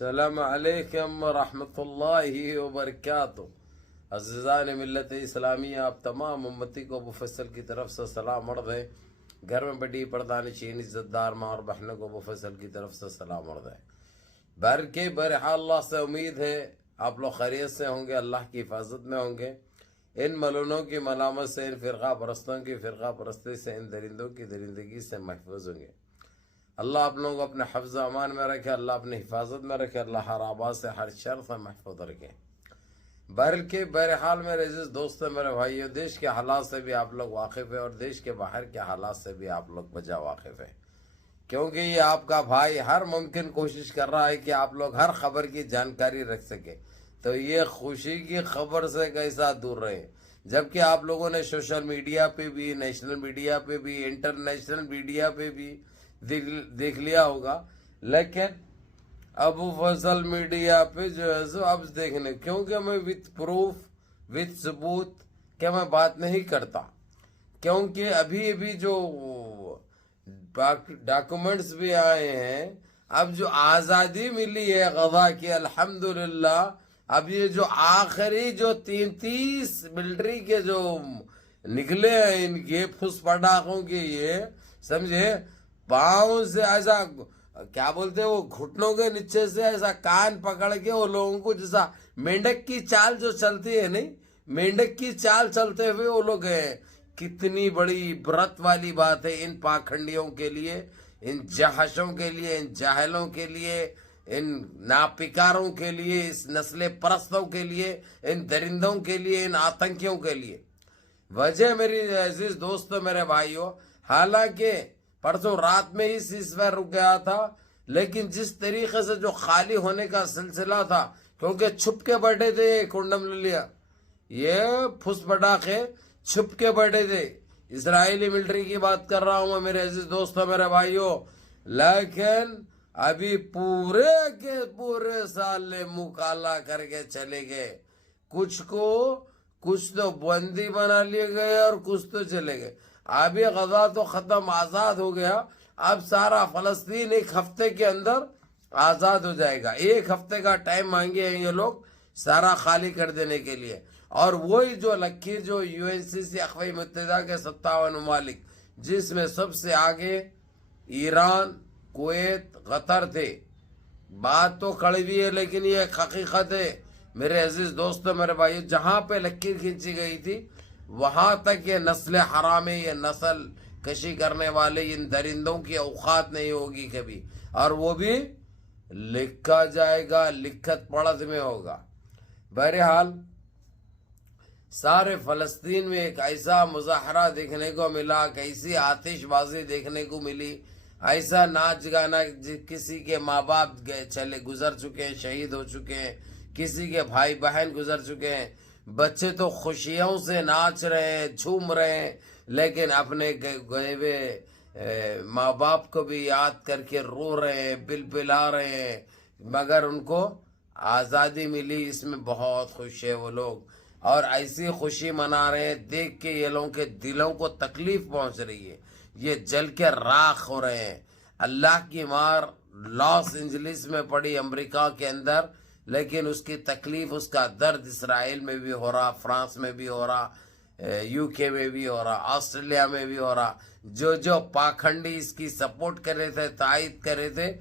السلام علیکم ورحمۃ اللہ وبرکاتہ۔ عزیزان ملت اسلامیہ، آپ تمام امتی کو ابو فیصل کی طرف سے سلام عرض ہے۔ گھر میں بڑی پردان چین عزت دار ماں اور بہنوں کو ابو فیصل کی طرف سے سلام عرض ہے۔ بہرحال اللہ سے امید ہے آپ لوگ خیریت سے ہوں گے، اللہ کی حفاظت میں ہوں گے، ان ملونوں کی ملامت سے، ان فرقہ پرستوں کی فرقہ پرستی سے، ان درندوں کی درندگی سے محفوظ ہوں گے۔ اللہ آپ لوگوں کو اپنے حفظ و امان میں رکھے، اللہ اپنی حفاظت میں رکھے، اللہ ہر آباد سے ہر شر سے محفوظ رکھے۔ بہرحال میرے عزیز دوستو، میرے بھائیو، دیش کے حالات سے بھی آپ لوگ واقف ہیں اور دیش کے باہر کے حالات سے بھی آپ لوگ بجا واقف ہیں، کیونکہ یہ آپ کا بھائی ہر ممکن کوشش کر رہا ہے کہ آپ لوگ ہر خبر کی جانکاری رکھ سکے۔ تو یہ خوشی کی خبر سے کیسا دور رہے، جبکہ آپ لوگوں نے سوشل میڈیا پہ بھی، نیشنل میڈیا پہ بھی، انٹرنیشنل میڈیا پہ بھی دیکھ لیا ہوگا، لیکن ابو فیصل میڈیا پہ جو ہے سو اب دیکھنے، کیونکہ میں وتھ پروف وتھ ثبوت کہ میں بات نہیں کرتا، کیونکہ ابھی جو ڈاکومنٹس بھی آئے ہیں، اب جو آزادی ملی ہے غزہ کی الحمدللہ، اب یہ جو آخری جو 33 ملٹری کے جو نکلے ہیں ان کے پھس پٹاخوں کے، یہ سمجھے، پاؤں سے ایسا کیا بولتے ہیں وہ گھٹنوں کے نیچے سے ایسا کان پکڑ کے وہ لوگوں کو جیسا مینڈک کی چال جو چلتی ہے، نہیں مینڈک کی چال چلتے ہوئے وہ لوگ ہیں۔ کتنی بڑی عبرت والی بات ہے ان پاکھنڈیوں کے لیے، ان جہشوں کے لیے، ان جاہلوں کے لیے، ان ناپکاروں کے لیے، اس نسل پرستوں کے لیے، ان درندوں کے لیے، ان آتنکیوں کے لیے۔ وجہ میری عزیز دوستو، میرے بھائیو، حالانکہ پرسوں رات میں ہی سیزفائر رک گیا تھا، لیکن جس طریقے سے جو خالی ہونے کا سلسلہ تھا، کیونکہ چھپ کے بیٹھے تھے، کنڈم لے لیا، یہ پھس پٹاخے چھپ کے بیٹھے تھے۔ اسرائیلی ملٹری کی بات کر رہا ہوں میں میرے عزیز دوستو، میرے بھائیو، لیکن ابھی پورے کے پورے سال منہ کالا کر کے چلے گئے۔ کچھ تو بندی بنا لیے گئے اور کچھ تو چلے گئے۔ ابھی غزہ تو ختم، آزاد ہو گیا، اب سارا فلسطین ایک ہفتے کے اندر آزاد ہو جائے گا۔ ایک ہفتے کا ٹائم مانگے ہیں یہ لوگ سارا خالی کر دینے کے لیے۔ اور وہی جو لکیر جو UNCC اقوام متحدہ کے 57 ممالک، جس میں سب سے آگے ایران، کویت، قطر تھے۔ بات تو کڑوی ہے لیکن یہ ایک حقیقت ہے میرے عزیز دوستو، میرے بھائی، جہاں پہ لکیر کھینچی گئی تھی وہاں تک یہ نسل حرامی، یہ نسل کشی کرنے والے ان درندوں کی اوقات نہیں ہوگی کبھی، اور وہ بھی لکھا جائے گا، لکھت پڑھت میں ہوگا۔ بہرحال سارے فلسطین میں ایک ایسا مظاہرہ دیکھنے کو ملا، ایسی آتش بازی دیکھنے کو ملی، ایسا ناچ گانا، کسی کے ماں باپ گزر چکے ہیں، شہید ہو چکے ہیں، کسی کے بھائی بہن گزر چکے ہیں، بچے تو خوشیوں سے ناچ رہے ہیں، جھوم رہے ہیں، لیکن اپنے گئے ہوئے ماں باپ کو بھی یاد کر کے رو رہے ہیں، بلبلا رہے ہیں، مگر ان کو آزادی ملی، اس میں بہت خوش ہے وہ لوگ، اور ایسی خوشی منا رہے ہیں دیکھ کے یہ لوگوں کے دلوں کو تکلیف پہنچ رہی ہے، یہ جل کے راکھ ہو رہے ہیں۔ اللہ کی مار لاس اینجلس میں پڑی امریکہ کے اندر، لیکن اس کی تکلیف، اس کا درد اسرائیل میں بھی ہو رہا، فرانس میں بھی ہو رہا، UK میں بھی ہو رہا، آسٹریلیا میں بھی ہو رہا۔ جو پاکھنڈی اس کی سپورٹ کر رہے تھے، تائید کر رہے تھے،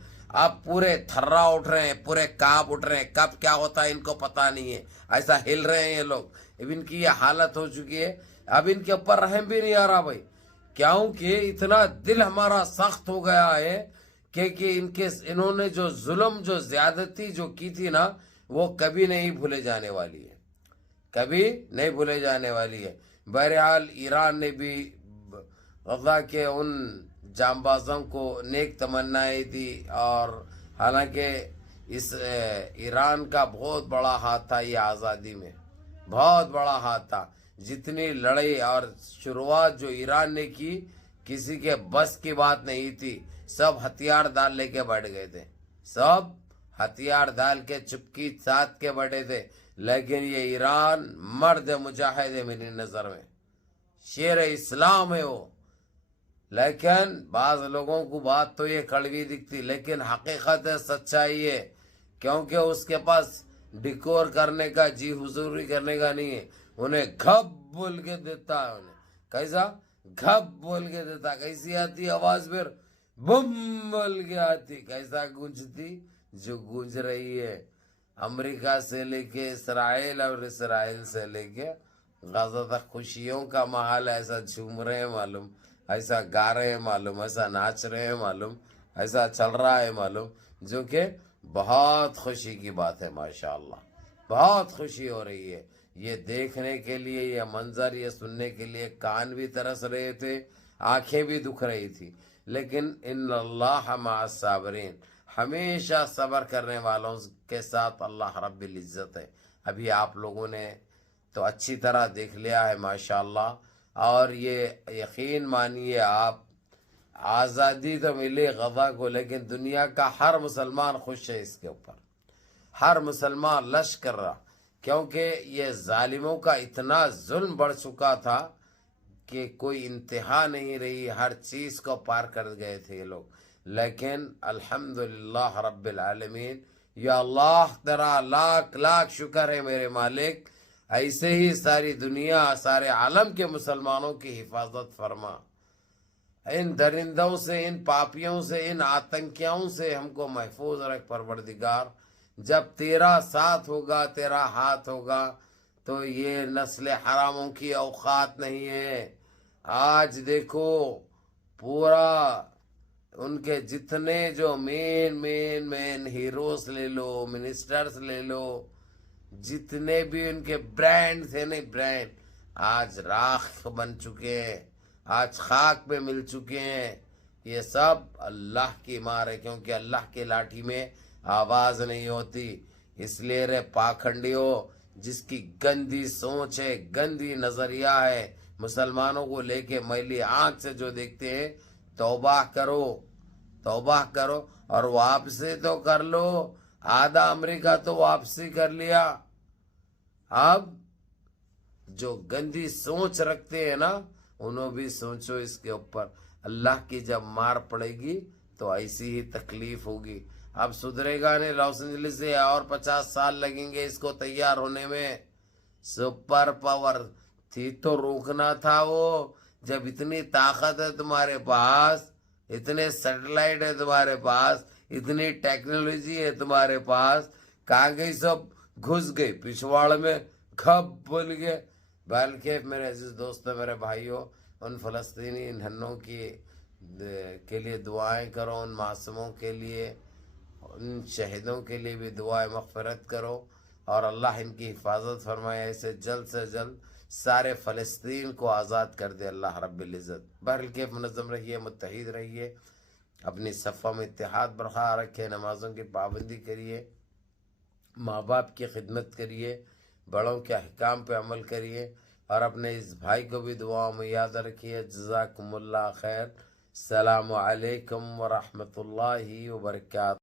اب پورے تھرا اٹھ رہے ہیں، پورے کانپ اٹھ رہے ہیں، کب کیا ہوتا ہے ان کو پتہ نہیں ہے، ایسا ہل رہے ہیں یہ لوگ۔ اب ان کی یہ حالت ہو چکی ہے، اب ان کے اوپر رحم بھی نہیں آ رہا بھائی، کیونکہ اتنا دل ہمارا سخت ہو گیا ہے کہ انہوں نے جو ظلم، جو زیادتی جو کی تھی نا، وہ کبھی نہیں بھولے جانے والی ہے، کبھی نہیں بھولے جانے والی ہے۔ بہرحال ایران نے بھی غزہ کے ان جانبازوں کو نیک تمنائیں دی، اور حالانکہ اس ایران کا بہت بڑا ہاتھ تھا یہ آزادی میں، بہت بڑا ہاتھ تھا۔ جتنی لڑائی اور شروعات جو ایران نے کی، کسی کے بس کی بات نہیں تھی، سب ہتھیار ڈال لے کے بیٹھ گئے تھے، سب ہتھیار ڈال کے چپکی ساتھ کے بیٹھے تھے، لیکن یہ ایران مرد مجاہد ہے میری نظر میں، شیر اسلام ہے وہ۔ لیکن بعض لوگوں کو بات تو یہ کڑوی دکھتی، لیکن حقیقت ہے، سچائی ہے کیونکہ اس کے پاس ڈیکور کرنے کا جی حضوری کرنے کا نہیں ہے. انہیں گھپ بول کے دیتا ہے. انہیں کیسا گھپ بول کے دیتا. کیسی آتی آواز؟ پھر بم بول کے آتی. کیسا گونجتی؟ جو گونج رہی ہے امریکہ سے لے کے اسرائیل اور اسرائیل سے لے کے غزہ تک. خوشیوں کا ماحول. ایسا جھوم رہے ہیں معلوم, ایسا گا رہے ہیں معلوم, ایسا ناچ رہے ہیں معلوم, ایسا چل رہا ہے معلوم, جو کہ بہت خوشی کی بات ہے. ماشاءاللہ بہت خوشی ہو رہی ہے. یہ دیکھنے کے لیے, یہ منظر یہ سننے کے لیے کان بھی ترس رہے تھے, آنکھیں بھی دکھ رہی تھی. لیکن ان اللہ مع الصابرین, ہمیشہ صبر کرنے والوں کے ساتھ اللہ رب العزت ہے. ابھی آپ لوگوں نے تو اچھی طرح دیکھ لیا ہے ماشاءاللہ. اور یہ یقین مانیے آپ, آزادی تو ملی غزہ کو, لیکن دنیا کا ہر مسلمان خوش ہے اس کے اوپر. ہر مسلمان لش کر رہا, کیونکہ یہ ظالموں کا اتنا ظلم بڑھ چکا تھا کہ کوئی انتہا نہیں رہی. ہر چیز کو پار کر گئے تھے یہ لوگ. لیکن الحمدللہ رب العالمین, یا اللہ تیرا لاکھ لاکھ شکر ہے میرے مالک, ایسے ہی ساری دنیا سارے عالم کے مسلمانوں کی حفاظت فرما. ان درندوں سے, ان پاپیوں سے, ان آتنکیوں سے ہم کو محفوظ رکھ پروردگار. جب تیرا ساتھ ہوگا, تیرا ہاتھ ہوگا, تو یہ نسل حراموں کی اوقات نہیں ہے. آج دیکھو پورا ان کے جتنے جو مین ہیروز لے لو, منسٹرز لے لو, جتنے بھی ان کے برانڈ تھے, نہیں برانڈ, آج راکھ بن چکے ہیں, آج خاک پہ مل چکے ہیں. یہ سب اللہ کی مار ہے, کیونکہ اللہ کی لاٹھی میں آواز نہیں ہوتی. اس لیے رے پاکھنڈیوں, جس کی گندی سوچ ہے, گندی نظریہ ہے, مسلمانوں کو لے کے میلی آنکھ سے جو دیکھتے ہیں, توبہ کرو, توبہ کرو اور واپسی تو کر لو. آدھا امریکہ تو واپسی کر لیا. اب جو گندی سوچ رکھتے ہیں نا, انہوں بھی سوچو اس کے اوپر. اللہ کی جب مار پڑے گی تو ایسی ہی تکلیف ہوگی. اب سدھرے گا نہیں. لاس اینجلس سے اور 50 سال لگیں گے اس کو تیار ہونے میں. سپر پاور تھی تو روکنا تھا وہ. جب اتنی طاقت ہے تمہارے پاس, اتنے سیٹلائٹ ہے تمہارے پاس, اتنی ٹیکنالوجی ہے تمہارے پاس, کہاں گئی سب؟ گھس گئی پچھواڑ میں, کھپ بول گئے. بلکہ میرے عزیز دوستوں, میرے بھائیوں, ان فلسطینی ننھوں کے لیے دعائیں کرو, ان معصوموں کے لیے, ان شہیدوں کے لیے بھی دعائیں مغفرت کرو, اور اللہ ان کی حفاظت فرمائے. ایسے جلد سے جلد سارے فلسطین کو آزاد کر دے اللہ رب العزت. بہرکیف منظم رہیے, متحد رہیے, اپنی صفوں میں اتحاد برقرار رکھے, نمازوں کی پابندی کریے, ماں باپ کی خدمت کریے, بڑوں کے احکام پہ عمل کریے, اور اپنے اس بھائی کو بھی دعاؤں میں یاد رکھیے. جزاکم اللہ خیر. السلام علیکم ورحمۃ اللہ وبرکاتہ.